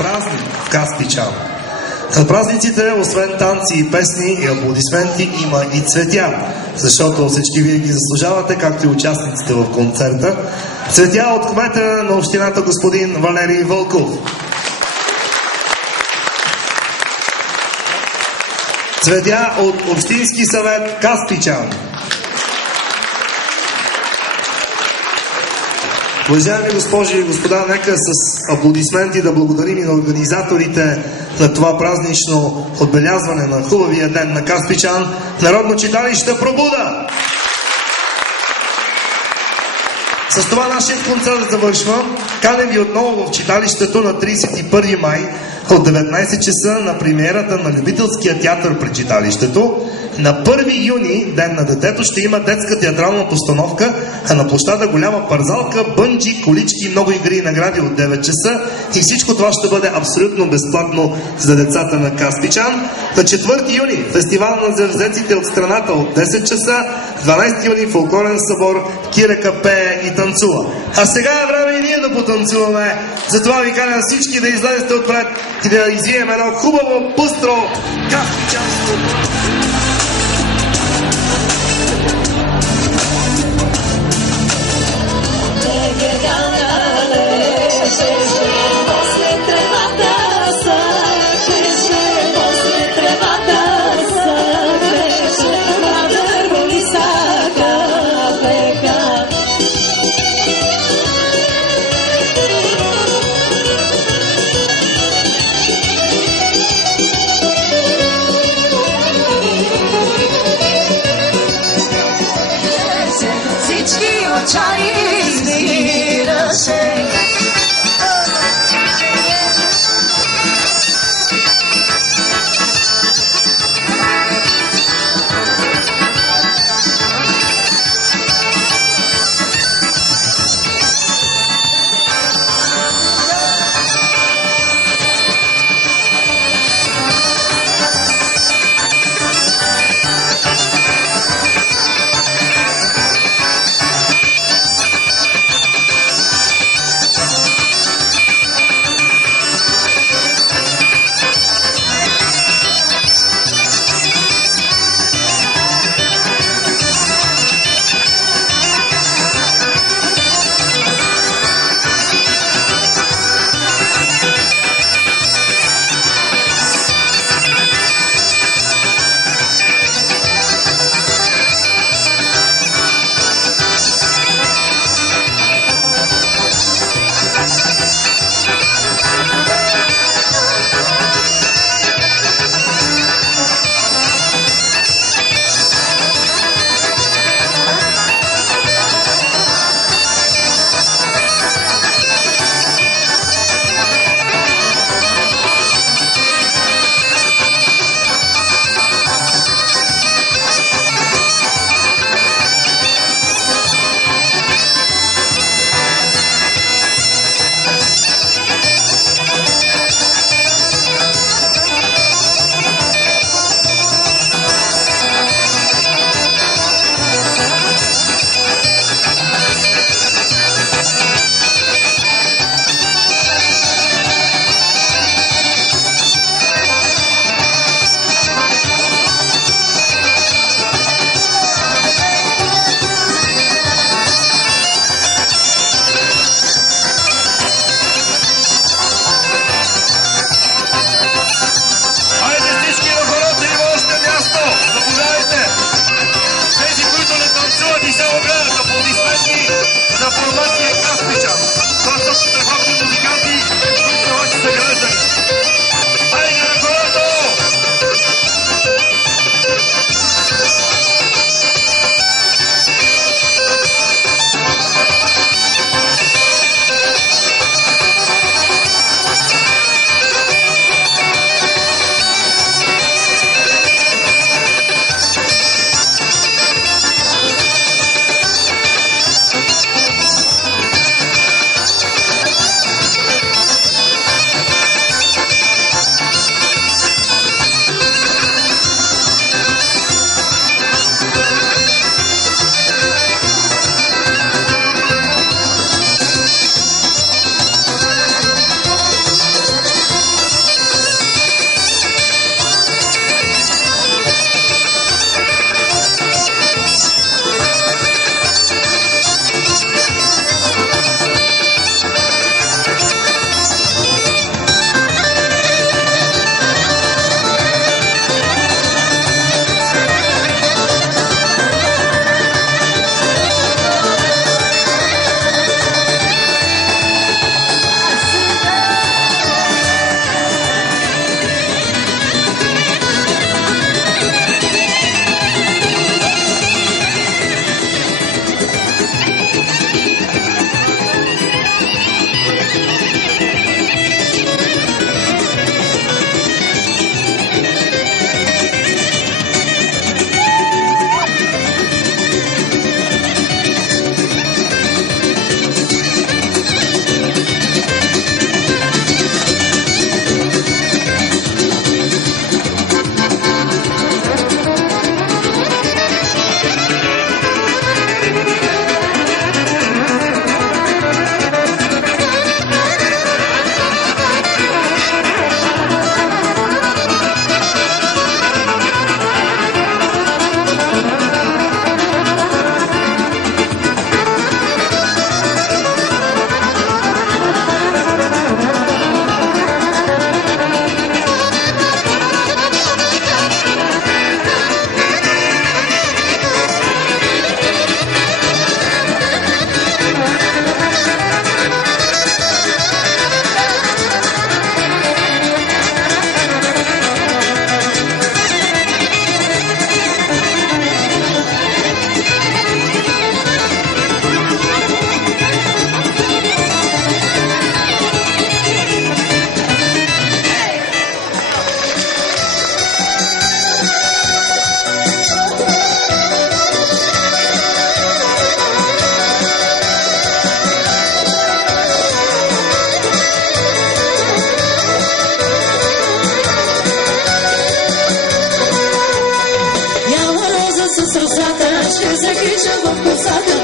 празник в Каспичан. На празниците, освен танци и песни и аплодисменти, има и цветя, защото всички вие ги заслужавате, както и участниците в концерта. Цветя от кмета на общината господин Валерий Вълков. Цветя от Общински съвет Каспичан. Уважаеми госпожи и господа, нека с аплодисменти да благодарим и на организаторите на това празнично отбелязване на хубавия ден на Каспичан, Народно читалище Пробуда! С това нашият концерт завършва. Канем ви отново в читалището на 31 май от 19 часа на премиерата на любителския театър при читалището. На 1 юни, Ден на детето, ще има детска театрална постановка, а на площада голяма парзалка, бънджи, колички и много игри и награди от 9 часа. И всичко това ще бъде абсолютно безплатно за децата на Каспичан. На 4 юни фестивал на зевзеците от страната от 10 часа. 12 юни фолклорен събор, Кирека пее и танцува. А сега е време и ние да потанцуваме. Затова ви каня всички да излезете отпред и да извием едно хубаво, пъстро каспичанско. грижа в посада.